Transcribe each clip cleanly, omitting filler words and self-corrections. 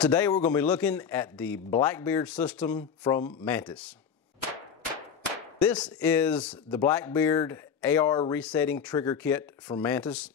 Today we're going to be looking at the Blackbeard system from Mantis. This is the Blackbeard AR resetting trigger kit from Mantis.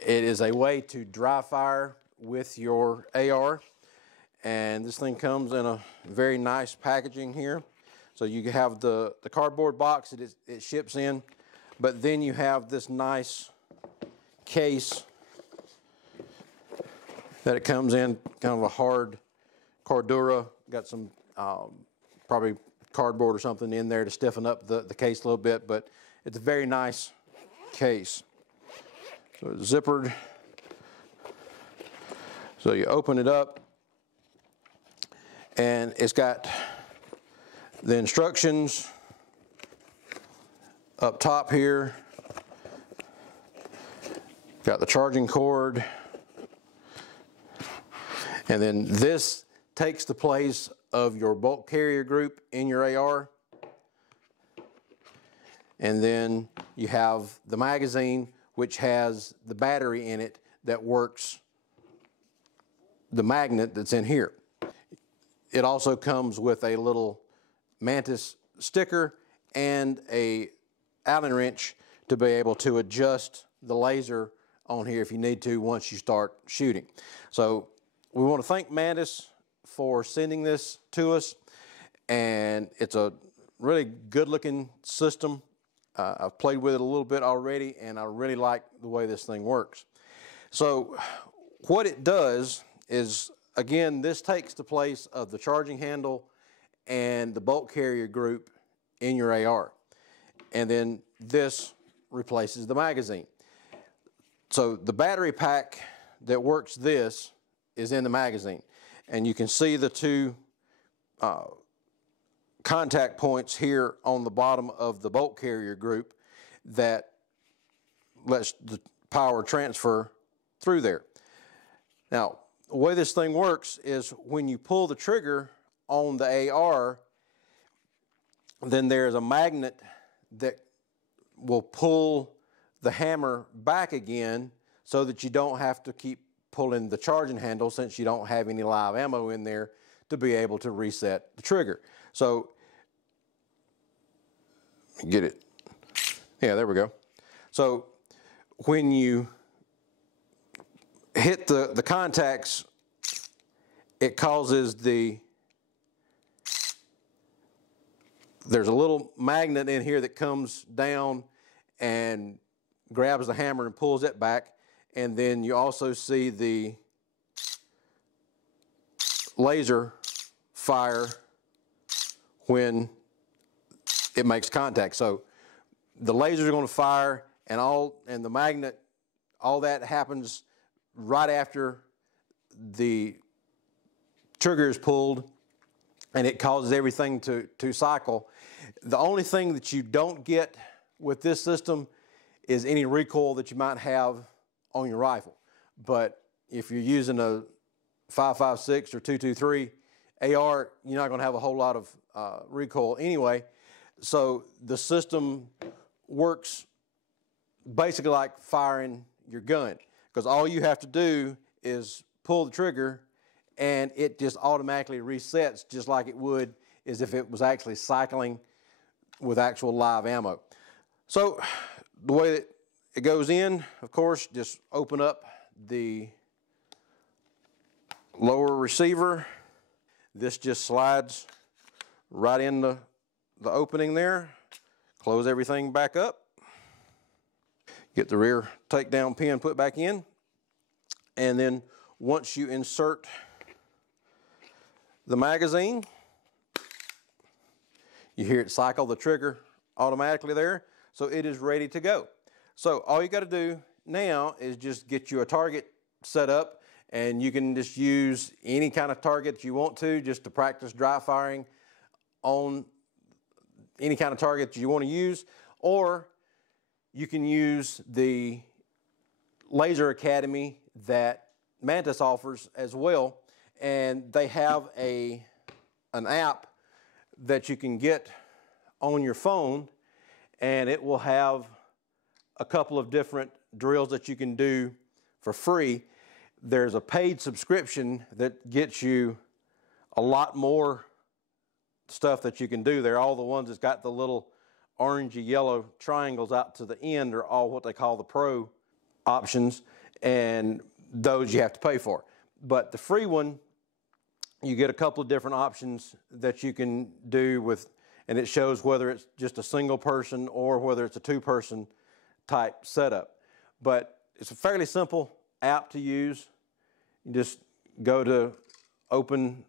It is a way to dry fire with your AR, and this thing comes in a very nice packaging here. So you have the cardboard box it ships in, but then you have this nice case that it comes in, kind of a hard Cordura, got some probably cardboard or something in there to stiffen up the case a little bit, but it's a very nice case. So it's zippered. So you open it up, and it's got the instructions up top here. Got the charging cord. And then this takes the place of your bulk carrier group in your AR. And then you have the magazine, which has the battery in it that works the magnet that's in here. It also comes with a little Mantis sticker and a Allen wrench to be able to adjust the laser on here if you need to once you start shooting. So we want to thank Mantis for sending this to us, and it's a really good looking system. I've played with it a little bit already, and I really like the way this thing works. So what it does is, again, this takes the place of the charging handle and the bulk carrier group in your AR. And then this replaces the magazine. So the battery pack that works this is in the magazine. And you can see the two contact points here on the bottom of the bulk carrier group that lets the power transfer through there. Now, the way this thing works is when you pull the trigger on the AR, then there's a magnet that will pull the hammer back again so that you don't have to keep pulling the charging handle, since you don't have any live ammo in there to be able to reset the trigger. So, get it. Yeah, there we go. So when you hit the contacts, it causes there's a little magnet in here that comes down and grabs the hammer and pulls it back. And then you also see the laser fire when it makes contact. So the lasers are going to fire, and the magnet, all that happens right after the trigger is pulled, and it causes everything to cycle. The only thing that you don't get with this system is any recoil that you might have on your rifle. But if you're using a 5.56 or 2.23 AR, you're not going to have a whole lot of recoil anyway. So the system works basically like firing your gun, because all you have to do is pull the trigger and it just automatically resets, just like it would as if it was actually cycling with actual live ammo. So the way that it goes in, of course, just open up the lower receiver. This just slides right in the opening there. Close everything back up. Get the rear takedown pin put back in. And then once you insert the magazine, you hear it cycle the trigger automatically there. So it is ready to go. So all you got to do now is just get you a target set up, and you can just use any kind of target you want to, just to practice dry firing on any kind of target that you want to use. Or you can use the Laser Academy that Mantis offers as well, and they have an app that you can get on your phone, and it will have a couple of different drills that you can do for free there's a paid subscription that gets you a lot more stuff that you can do there. All the ones that's got the little orangey yellow triangles out to the end are all what they call the pro options, and those you have to pay for. But the free one, you get a couple of different options that you can do with, and it shows whether it's just a single person or whether it's a two-person type setup. But it's a fairly simple app to use. You just go to open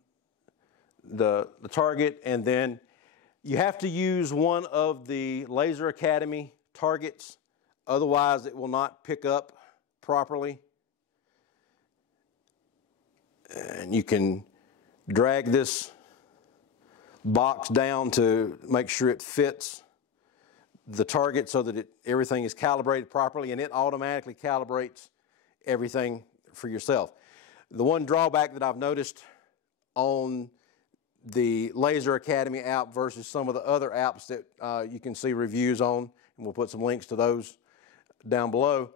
the target, and then you have to use one of the Laser Academy targets, otherwise it will not pick up properly. And you can drag this box down to make sure it fits the target so that everything is calibrated properly, and it automatically calibrates everything for yourself. The one drawback that I've noticed on the Laser Academy app versus some of the other apps that you can see reviews on, and we'll put some links to those down below,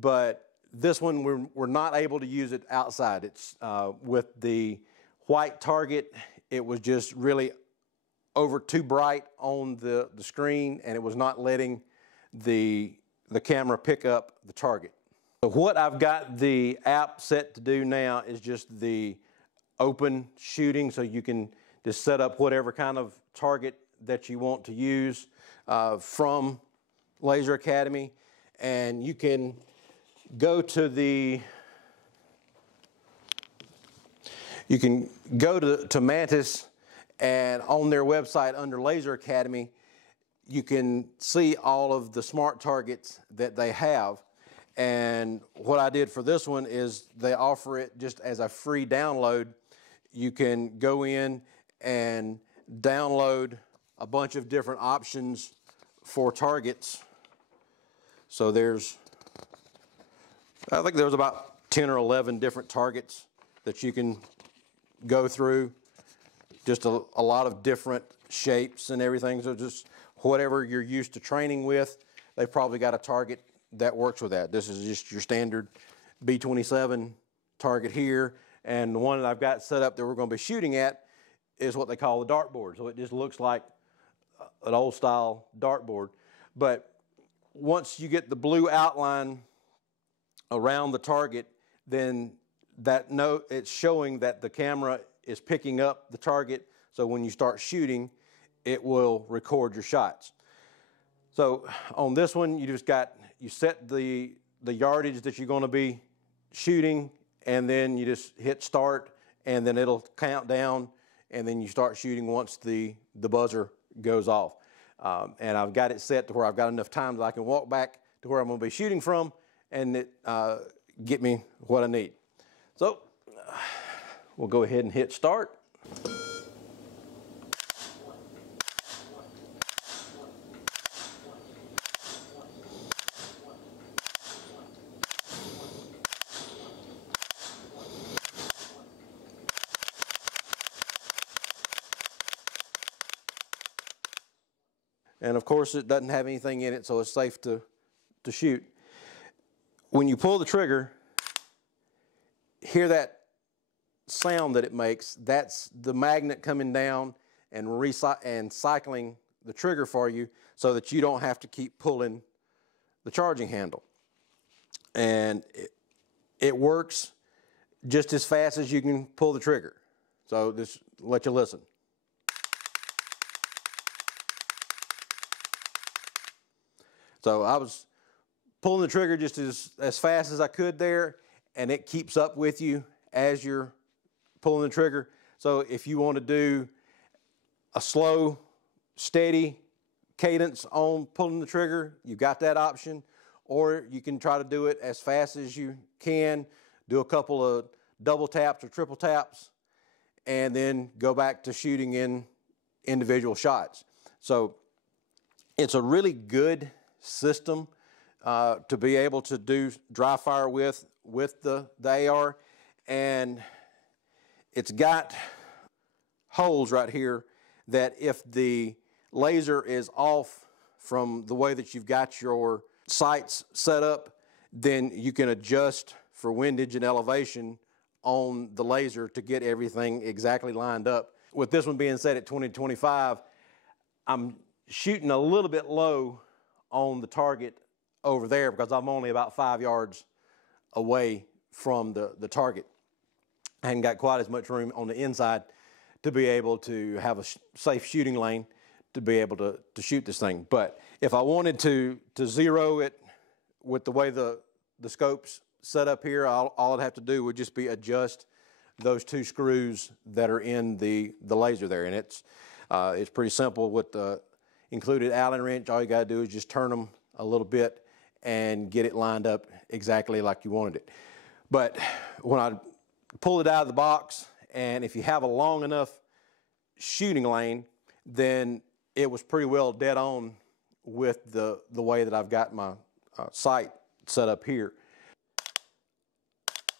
but this one we're not able to use it outside. It's with the white target, it was just really over too bright on the screen, and it was not letting the camera pick up the target. So what I've got the app set to do now is just the open shooting, so you can just set up whatever kind of target that you want to use from Laser Academy, and you can go to Mantis, and on their website under Laser Academy you can see all of the smart targets that they have. And what I did for this one is they offer it just as a free download. You can go in and download a bunch of different options for targets. So I think there's about 10 or 11 different targets that you can go through. Just a lot of different shapes and everything. So just whatever you're used to training with, they've probably got a target that works with that. This is just your standard B27 target here, and the one that I've got set up that we're going to be shooting at is what they call the dartboard. So it just looks like an old style dartboard. But once you get the blue outline around the target, then it's showing that the camera is picking up the target, so when you start shooting, it will record your shots. So on this one, you set the yardage that you're going to be shooting, and then you just hit start, and then it'll count down, and then you start shooting once the buzzer goes off. And I've got it set to where I've got enough time that I can walk back to where I'm going to be shooting from, and it get me what I need. So we'll go ahead and hit start. And of course it doesn't have anything in it, so it's safe to shoot. When you pull the trigger, hear that sound that it makes. That's the magnet coming down and cycling the trigger for you so that you don't have to keep pulling the charging handle. And it works just as fast as you can pull the trigger. So just let you listen. So I was pulling the trigger just as fast as I could there, and it keeps up with you as you're pulling the trigger. So if you want to do a slow, steady cadence on pulling the trigger, you've got that option. Or you can try to do it as fast as you can, do a couple of double taps or triple taps, and then go back to shooting in individual shots. So it's a really good system to be able to do dry fire with the AR, and it's got holes right here that if the laser is off from the way that you've got your sights set up, then you can adjust for windage and elevation on the laser to get everything exactly lined up. With this one being set at 20-25, I'm shooting a little bit low on the target over there because I'm only about 5 yards away from the target. I hadn't got quite as much room on the inside to be able to have a safe shooting lane to be able to shoot this thing. But if I wanted to zero it with the way the scope's set up here, all I'd have to do would just be adjust those 2 screws that are in the laser there. And it's pretty simple with the included Allen wrench. All you got to do is just turn them a little bit and get it lined up exactly like you wanted it. But when I pull it out of the box, and if you have a long enough shooting lane, then it was pretty well dead on with the way that I've got my sight set up here.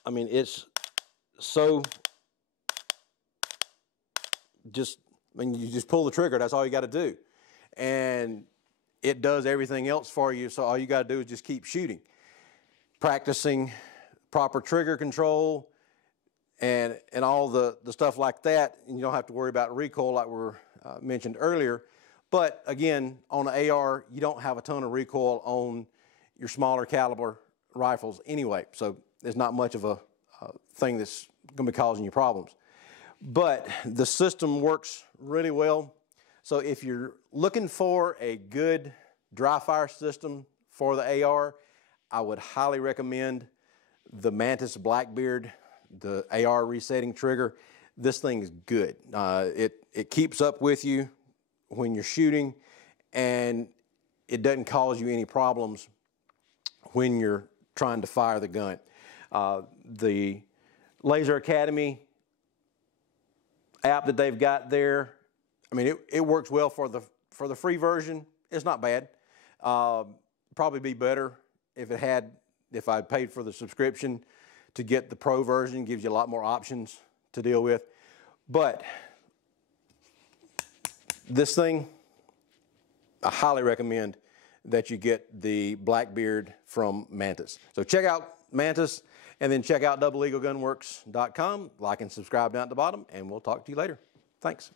I mean, it's so you just pull the trigger, that's all you got to do. And it does everything else for you, so all you got to do is just keep shooting. Practicing proper trigger control and all the stuff like that, and you don't have to worry about recoil like we mentioned earlier. But again, on an AR, you don't have a ton of recoil on your smaller caliber rifles anyway, so there's not much of a thing that's going to be causing you problems. But the system works really well. So if you're looking for a good dry fire system for the AR, I would highly recommend the Mantis Blackbeard, the AR resetting trigger. This thing is good. It keeps up with you when you're shooting, and it doesn't cause you any problems when you're trying to fire the gun. The Laser Academy app that they've got there, I mean, it works well for the free version. It's not bad. Probably be better if I paid for the subscription to get the pro version. Gives you a lot more options to deal with. But this thing, I highly recommend that you get the Blackbeard from Mantis. So check out Mantis, and then check out doubleeaglegunworks.com. Like and subscribe down at the bottom, and we'll talk to you later. Thanks.